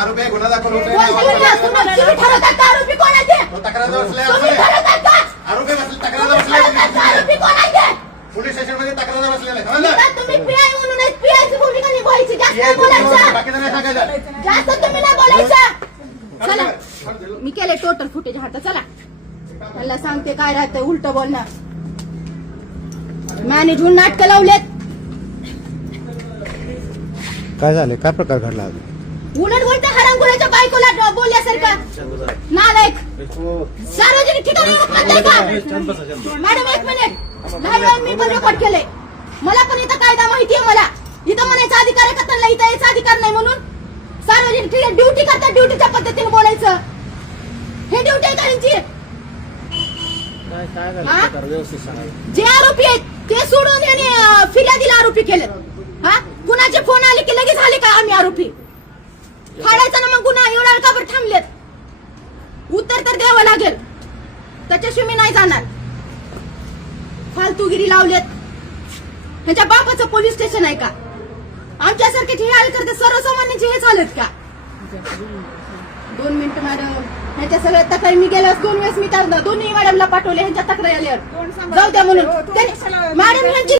आरोपी आहे, गुन्हा दाखल होतोय. तुम्ही ठरवतात का आरोपी कोण आहे ते? तक्रार बसले तुम्ही ठरवतात का? आरोपी बसले, तक्रार ठरवतात का आरोपी कोण आहे ते? पोलीस स्टेशन मध्ये तक्रार बसलेला आहे. आता तुम्ही पीआय म्हणून पीआयची भूमिका निभावायची, जास्त नाही बोलायचं, बाकीचं नाही सांगायचं. जास्त तुम्ही नाही बोलायचं. चला मी केले टोटल फुटेज हातात. चला मला सांगते काय राहतं उलट बोलणं. मॅनेज होऊन नाटकं लावलेत. काय झाले, काय प्रकार घडला? उलट बोलते हरामखोराच्या बायकोला बोलल्यासारखं. नालायक सार्वजनिक ठिकाणी म्हणताय का? मॅडम एक मिनिट, लहान वेळा मी पण रेकॉर्ड केलंय. मला पण इथं कायदा माहिती आहे. मला इथं म्हणायचा अधिकार आहे का त्यांना इथं यायचा अधिकार नाही म्हणून? सार्वजनिक ठिकाणी ड्युटी करतात, ड्युटीच्या पद्धतीने बोलायचं. हे ड्युटी आहे का यांची? जे आरोपी आहेत ते सोडून यांनी फिर्यादीला आरोपी केले. हा कुणाचे फोन आले की लगेच आले का आम्ही आरोपी? फाडायचा ना मग गुन्हा. एवढा का बरं थांबलेत? उत्तर तर द्यावं लागेल. त्याच्याशिवाय मी नाही जाणार. फालतूगिरी लावलेत. ह्याच्या बापाचं पोलीस स्टेशन आहे का? आमच्यासारखे जे हाल करते सर्वसामान्यांचे हे चालत का? 2 मिनिटं मॅडम. ह्याच्या सगळ्या तक्रारी मी गेल्यास 2 वेळेस मी दोन्ही मॅडमला पाठवले ह्यांच्या तक्रारी आल्यावर जाऊ द्या म्हणून. मॅडम ह्यांची